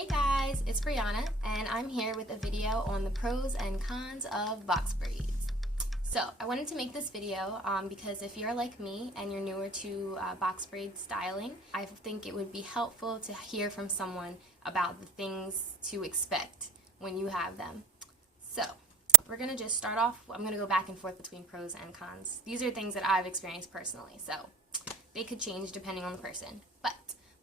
Hey guys, it's Briana, and I'm here with a video on the pros and cons of box braids. So, I wanted to make this video because if you're like me and you're newer to box braid styling, I think it would be helpful to hear from someone about the things to expect when you have them. So, we're going to just start off. I'm going to go back and forth between pros and cons. These are things that I've experienced personally, so they could change depending on the person. But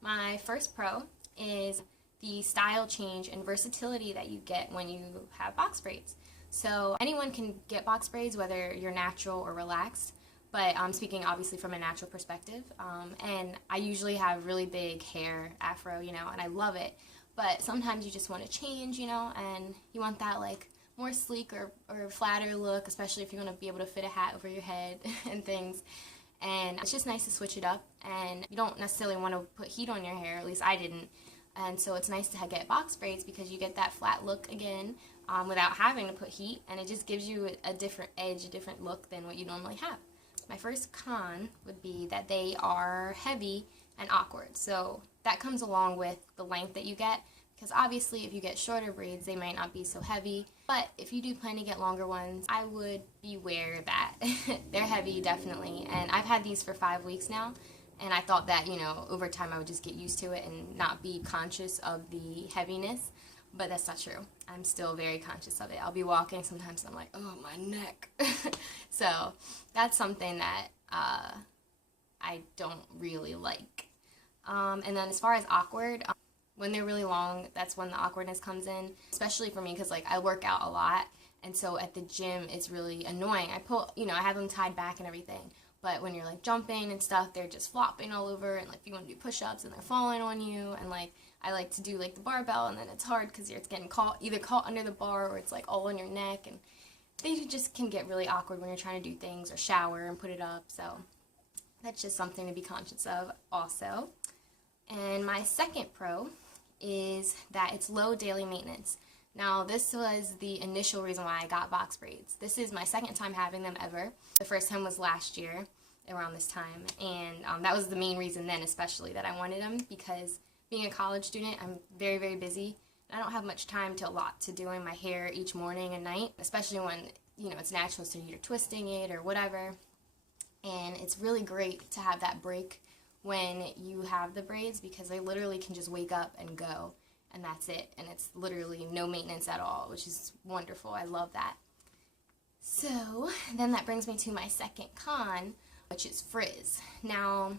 my first pro is the style change and versatility that you get when you have box braids. So anyone can get box braids, whether you're natural or relaxed, but I'm speaking obviously from a natural perspective. And I usually have really big hair, afro, and I love it. But sometimes you just want to change, and you want that like more sleek or flatter look, especially if you want to be able to fit a hat over your head and things. And it's just nice to switch it up, and you don't necessarily want to put heat on your hair, at least I didn't. And so it's nice to get box braids because you get that flat look again without having to put heat, and it just gives you a different edge, a different look than what you normally have. My first con would be that they are heavy and awkward. So that comes along with the length that you get, because obviously if you get shorter braids, they might not be so heavy. But if you do plan to get longer ones, I would beware that. They're heavy, definitely. And I've had these for 5 weeks now. And I thought that, over time I would just get used to it and not be conscious of the heaviness. But that's not true. I'm still very conscious of it. I'll be walking sometimes and I'm like, oh, my neck. So that's something that I don't really like. And then as far as awkward, when they're really long, that's when the awkwardness comes in. Especially for me because I work out a lot. And so at the gym, it's really annoying. I have them tied back and everything. But when you're jumping and stuff, they're just flopping all over, and if you want to do push-ups and they're falling on you, and I like to do the barbell, and then it's hard because it's getting either caught under the bar or it's all on your neck, and they just can get really awkward when you're trying to do things or shower and put it up. So that's just something to be conscious of also. And my second pro is that it's low daily maintenance. Now, this was the initial reason why I got box braids. This is my second time having them ever. The first time was last year, around this time, and that was the main reason then, especially, that I wanted them, because being a college student, I'm very, very busy. I don't have much time to allot to doing my hair each morning and night, especially when, it's natural, so you're twisting it or whatever. And it's really great to have that break when you have the braids, because they literally can just wake up and go. And that's it, and it's literally no maintenance at all, which is wonderful. I love that. So then that brings me to my second con, which is frizz. Now,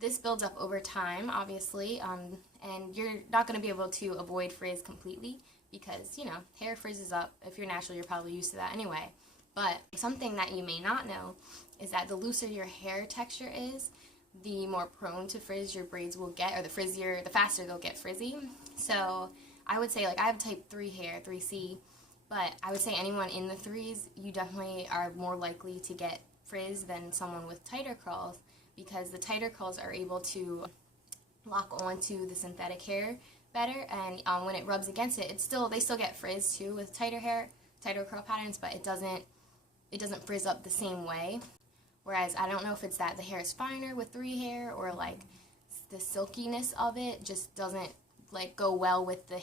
this builds up over time, obviously, and you're not going to be able to avoid frizz completely because, hair frizzes up. If you're natural, you're probably used to that anyway. But something that you may not know is that the looser your hair texture is, the more prone to frizz your braids will get, or the faster they'll get frizzy. So I would say, I have type 3 hair, 3C, but I would say anyone in the 3s, you definitely are more likely to get frizz than someone with tighter curls, because the tighter curls are able to lock onto the synthetic hair better, and when it rubs against it, they still get frizz too with tighter curl patterns, but it doesn't frizz up the same way. Whereas I don't know if it's that the hair is finer with 3 hair, or the silkiness of it just doesn't go well with the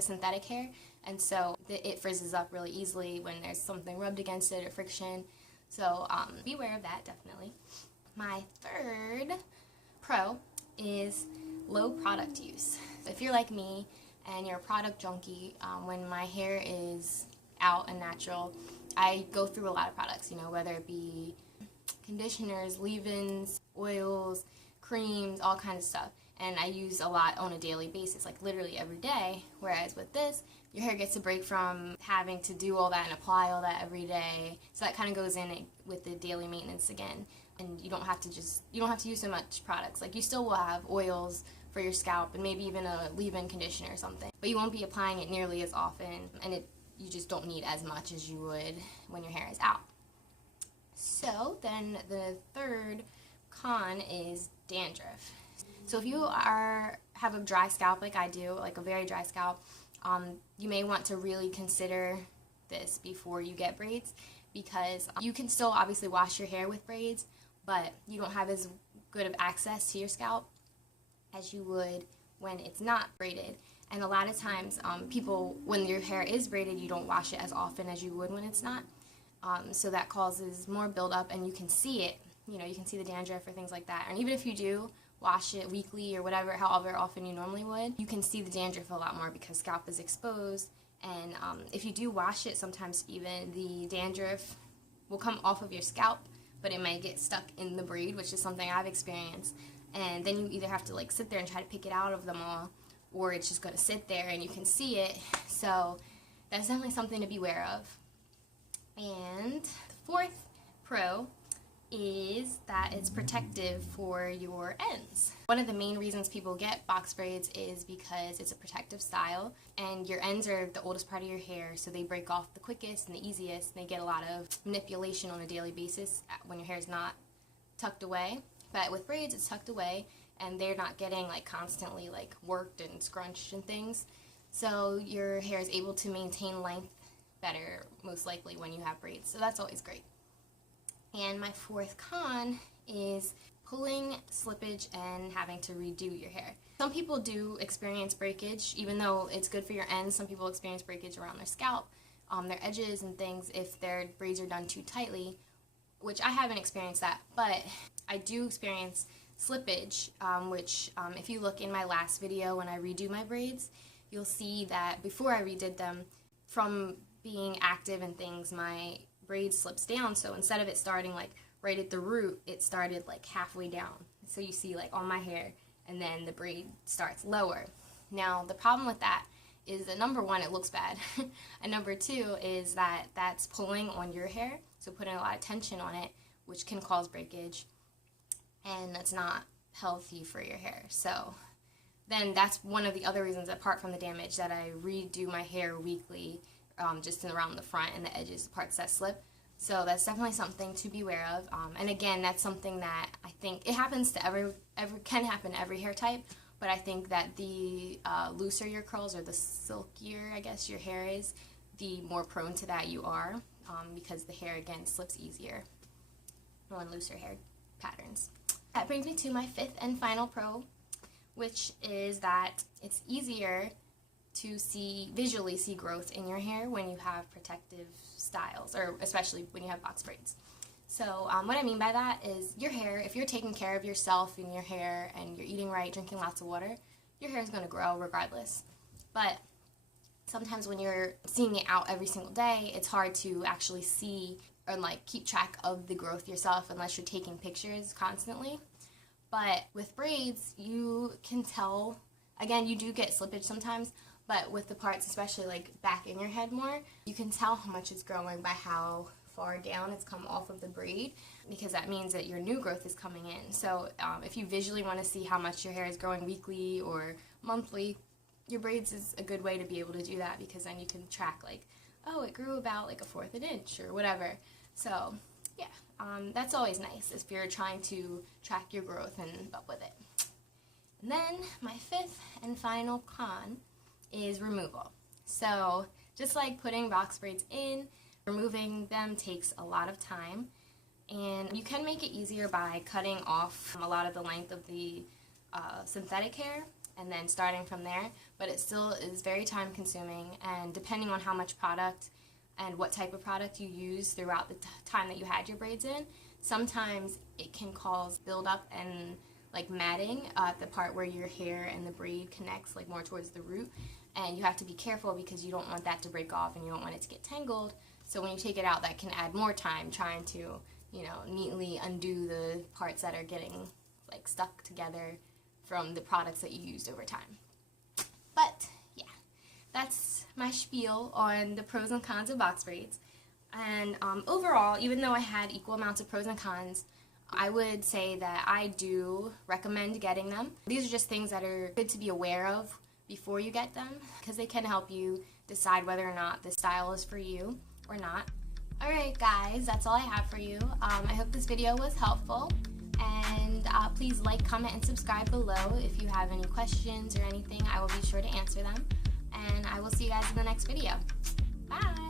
synthetic hair, and so it frizzes up really easily when there's something rubbed against it or friction. So beware of that, definitely. My third pro is low product use. If you're like me and you're a product junkie, when my hair is out and natural, I go through a lot of products, whether it be conditioners, leave-ins, oils, creams, all kinds of stuff. And I use a lot on a daily basis, literally every day. Whereas with this, your hair gets a break from having to do all that and apply all that every day. So that kind of goes in with the daily maintenance again. And you don't have to use so much products. You still will have oils for your scalp and maybe even a leave-in conditioner or something. But you won't be applying it nearly as often, and you just don't need as much as you would when your hair is out. So then the third con is dandruff. So if you have a dry scalp like I do, a very dry scalp, you may want to really consider this before you get braids, because you can still obviously wash your hair with braids, but you don't have as good of access to your scalp as you would when it's not braided. And a lot of times, people, when your hair is braided, you don't wash it as often as you would when it's not. So that causes more buildup, and you can see it. You know, you can see the dandruff or things like that. And even if you do wash it weekly or whatever, however often you normally would, you can see the dandruff a lot more because scalp is exposed. And if you do wash it, sometimes even the dandruff will come off of your scalp, but it might get stuck in the braid, which is something I've experienced. And then you either have to like sit there and try to pick it out of them all, or it's just going to sit there and you can see it. So that's definitely something to be aware of. And the fourth pro is that it's protective for your ends. One of the main reasons people get box braids is because it's a protective style, and your ends are the oldest part of your hair, so they break off the quickest and the easiest, and they get a lot of manipulation on a daily basis when your hair is not tucked away. But with braids, it's tucked away, and they're not getting like constantly like worked and scrunched and things, so your hair is able to maintain length better, most likely, when you have braids. So that's always great. And my fourth con is pulling, slippage, and having to redo your hair. Some people do experience breakage, even though it's good for your ends. Some people experience breakage around their scalp, their edges and things, if their braids are done too tightly, which I haven't experienced that, but I do experience slippage, which if you look in my last video when I redo my braids, you'll see that before I redid them, from being active and things, my braid slips down, so instead of it starting like right at the root, it started like halfway down. So you see like on my hair, and then the braid starts lower. Now the problem with that is that number one, it looks bad, and number two is that that's pulling on your hair, so putting a lot of tension on it, which can cause breakage, and that's not healthy for your hair. So then that's one of the other reasons, apart from the damage, that I redo my hair weekly, just around the front and the edges, the parts that slip. So that's definitely something to be aware of. And again, that's something that I think it happens to can happen to every hair type, but I think that the looser your curls, or the silkier, I guess, your hair is, the more prone to that you are, because the hair, again, slips easier on looser hair patterns. That brings me to my fifth and final pro, which is that it's easier to visually see growth in your hair when you have protective styles, or especially when you have box braids. So what I mean by that is your hair, if you're taking care of yourself and your hair, and you're eating right, drinking lots of water, your hair is going to grow regardless. But sometimes when you're seeing it out every single day, it's hard to actually see or like keep track of the growth yourself unless you're taking pictures constantly. But with braids, you can tell, again, you do get slippage sometimes, but with the parts, especially like back in your head more, you can tell how much it's growing by how far down it's come off of the braid, because that means that your new growth is coming in. So if you visually want to see how much your hair is growing weekly or monthly, your braids is a good way to be able to do that, because then you can track like, oh, it grew about like 1/4 inch or whatever. So yeah, that's always nice if you're trying to track your growth and keep up with it. And then my fifth and final con is removal. So just like putting box braids in, removing them takes a lot of time, and you can make it easier by cutting off a lot of the length of the synthetic hair and then starting from there, but it still is very time consuming, and depending on how much product and what type of product you use throughout the time that you had your braids in, sometimes it can cause buildup and like matting at the part where your hair and the braid connects, like more towards the root, and you have to be careful because you don't want that to break off and you don't want it to get tangled. So when you take it out, that can add more time trying to, you know, neatly undo the parts that are getting like stuck together from the products that you used over time. But yeah, that's my spiel on the pros and cons of box braids. And overall, even though I had equal amounts of pros and cons, I would say that I do recommend getting them. These are just things that are good to be aware of before you get them, because they can help you decide whether or not the style is for you or not. Alright guys, that's all I have for you. I hope this video was helpful, and please like, comment, and subscribe below if you have any questions or anything. I will be sure to answer them, and I will see you guys in the next video. Bye!